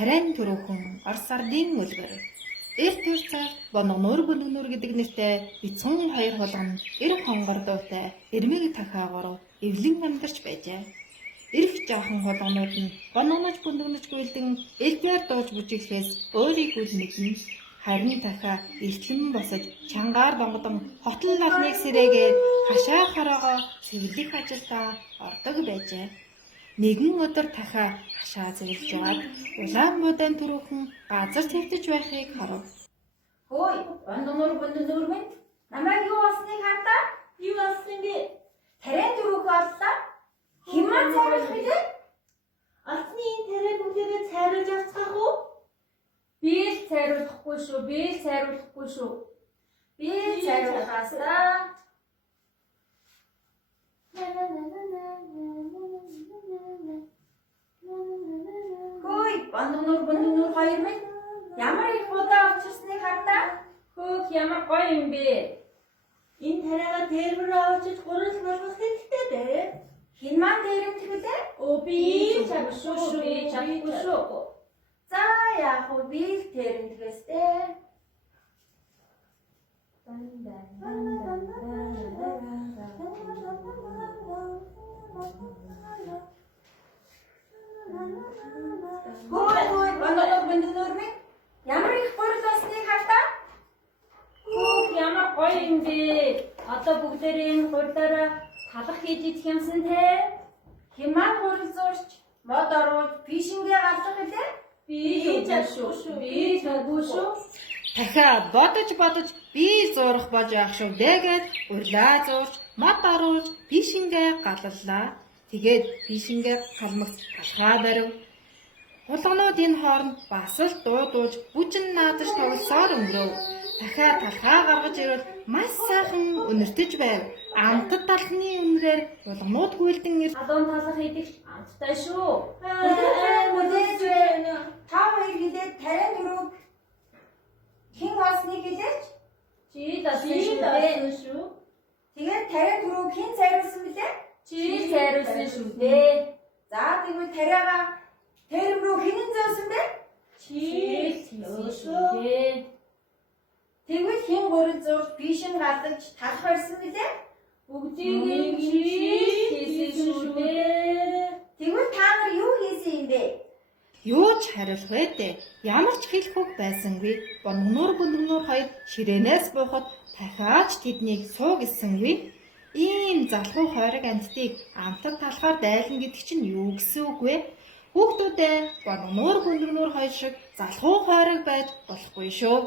Тариан түрүүхэн Орос ардын үлгэр. Эр тэр цаг Бононуур Бөндгөнүүр гэдэг нэртэй бяцхан хоёр хулган эр хонгор дуутай эрмэг тахаагоор эвлэн амьдарч байжээ. Ирэх жаахан хулганууд нь Бононож Бөндгөнөж гүйлдэн элбээр дууж бүжиглэхээс өөрийгөө л мэднэ. Харин дахиа эртлэн босож чангаар донгодон хотол нарныг сэрээгээд хашаа хороогоо цэвэрлэх ажилдаа ордог байжээ. Нэгэн өдөр дахиа хашаа цэвэрлж яваад Улаанбуудын түрүүхэн газар твтэж байхыг харав. Хөөе, Бөндгөнүүр минь намайг юу болсныг хардаа? Юу болсон бэ? Тариан түрүүх оллоо. Химээ цайруулах вэ? Алсны энэ тариа бүгдээрээ цайруулж авцгаах уу? Би л цайруулахгүй шүү. Би цайруулахаасаа. Хөөе, Бөндгөнүүр хоёр минь ямар их удаа очирсныг хардаа? Хөөх ямар гоё юм бэ? Энэ тариагаа дээрмөрөө очиж гурал болгох хэрэгтэй дээ. Хин маань дээрэмдэх үлээ? Би чадахгүй шүү. За яах вэ? Би л дээрэмдэхээс дээ. Хөөе, Бөндгөнүүр минь ямар их гурал болсныг хардаа? Хөөх ямар гоё юм бэ? Одоо бүгдээрээ энэ гурдаараа талах хийж идэх юмсан те. Химээ гурал зурч, мод оруулж, фишингээ галах үлээ? Би чадахгүй шүү. Дахиад бодож би зурах болж явах шүү дэгээд урлаа зурж, мод оруулж, фишингээ галлаа. Тэгээд фишингээ халмагц талхаа барив. Хулганууд энэ хооронд бас л дуудуулж, бүжин наадаж тоглосоор өнгөрөв. Дахиад талхаа гаргаж ирвэл маш сайхан үнэртэж байв. Амтд талхны үнрээр хулганууд гүйлдэн Адуун талах идэх амттай шүү. Мэдээж байна. Та хоёр хилээд тариан түрүүг хэн болсныг хэлээч? Чи дасан шүү. Тэгээд тариан түрүүг хэн цайруулсан бilé? Чи цайруулсан шүү дээ. За тэгвэл тариагаа тэрм рүү хэн зөөсөн бэ? Чи шүү дээ. Тэгвэл хэн гурил зурж бишин гадаж талах барьсан бilé? Бүгдийг нь чи хийсэн шүү дээ. Тэгвэл та нар юу хийсэн юм бэ? юу ч хариулах вэ? Ямар ч хэлэх үг байсангүй. Бөндгөнүүр хоёр ширээнээс буухад дахиад тэднийг суу гэсэнгүй. Ийм залхуу хойрог амьтдыг амтад талахаар дайлна гэдэг чинь юу гэсэн үг вэ? Хүүхдүүдээ Бөндгөнүүр хоёр шиг залхуу хойрог байж болохгүй шүү.